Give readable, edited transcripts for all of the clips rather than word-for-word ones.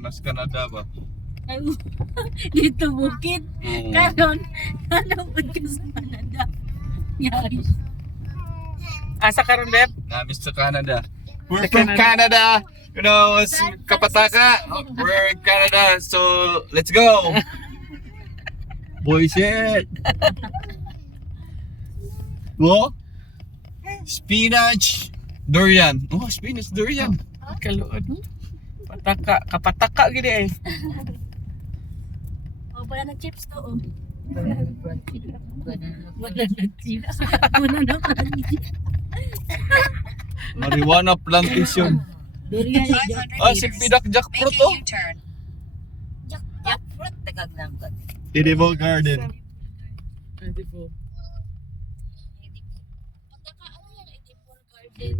Mas Canada ba? Ay, dito bukid. Karon, ano po ka sa Canada? Yari. Asa karon Beb? Namis sa Canada. We're Sa from Canada. Canada. You know, it's Kapataka. We're in Canada, so let's go. Boy shit. Oh? Spinach. Durian. Oh, spinach, durian. Kaluod. Pataka, kapataka gini eh. O, banana chips to, oh. Banana chips. Banana chips. Marijuana plantation. Durian. Ah, si Pidak jackfruit oh. Jackfruit, tagaglamgot. Edible garden.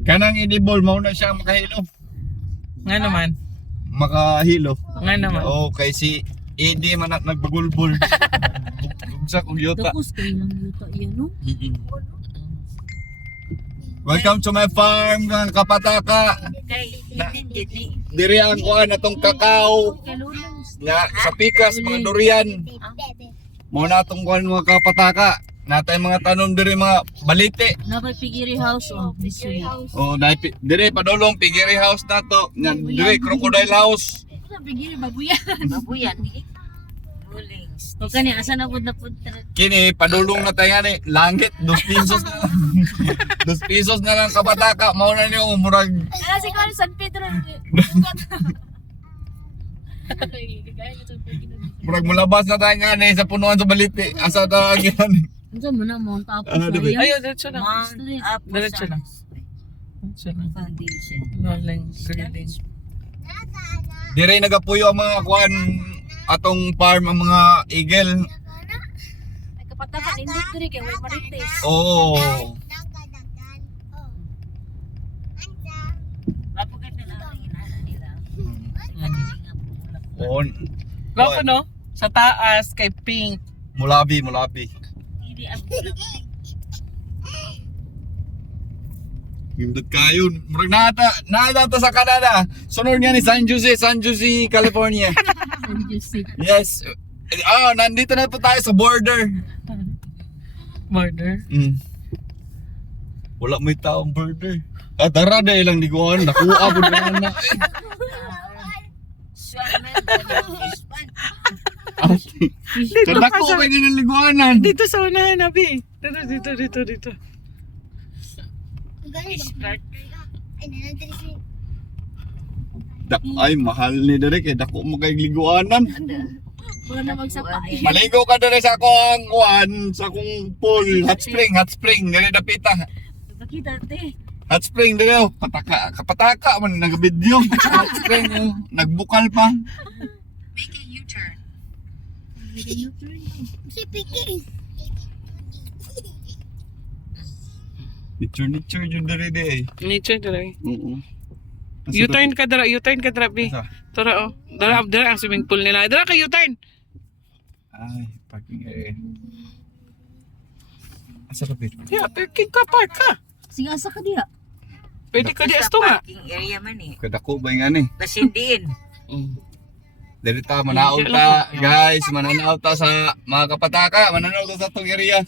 Kanang edible, mauna siya makahilo. Nga naman. Makahilo. Nga naman. Oh, kay si Eddie man nagbagulbul. Bugsa kong yuta. Tapos kayo lang yuta yan, no? Welcome to my farm, mga Kapataka. Diri ang kuan atong kakao. Na sa pikas mga durian. Mo na atong kuan mga Kapataka. Natay mga tanom diri mga balite. Nakapigiri house, oh. This way. Oh, diri padulong pigiri house nato. Nya diri crocodile house. Nakapigiri, babuyan. Babuyan, Rollings. O kani, asa na po na po. Kini padulong na tayo ni langit 2 pesos na lang. 2 pesos na lang Kapataka. Mao na niyo murag Ah, si Juan San Pedro. murag mulabas na tayo nga ni sa punuan sa balite. Asa ta gyud. Ano mo na mo tapos Ah, diba? sayang. Ayaw, diretso lang. Mount Apo Diretso lang. Diretso lang. Foundation. Rolling, grilling. Dire nagapuyo ang mga kuan atong farm ang mga eagle. Ay kapatakan industry kay way marites. Oh. Mapugat na lang ang hinala nila. On. Loko no? Sa taas, kay pink. Mulabi. Hindi ang bulak. Gindot kayo. Murag nata sa Canada. Sunod nga ni San Jose, California. San Jose. Yes. Ah, nandito na po tayo sa border. Border. Wala may taong border. Ah, tara dahil lang liguan. Nakuha po na. Swimming, fish pan. Dito Kada ka ko sa... may ginaliguanan. Dito sa unahan, Abi. Dito. Fish cart. Ay, mahal ni Derek eh. Dako mo kay liguanan. Wala na magsapay. Maligo ka doon sa akong kuan, sa akong pool. Hot spring. Dire dapita. Nakita te. Hot spring dire. Kapataka man nag-video. Hot spring. Oh. Nagbukal pa. Make a U-turn. Si Piki. Nature yun dire eh. Nature, dara. Oo. U-turn ka, Bi. Asa? Tara, oh. Dara ang swimming pool nila. Dara ka, U-turn. Ay, parking area. Asa ka pito? Yeah, parking ka, park ka. Sige asa ka diha. Pwede ka di Sa asto nga. parking area man eh. Kadako ba nga ni? Basindiin. Dili ta manaog ta, guys, mananaw ta sa mga Kapataka, mananaw ta sa tong area.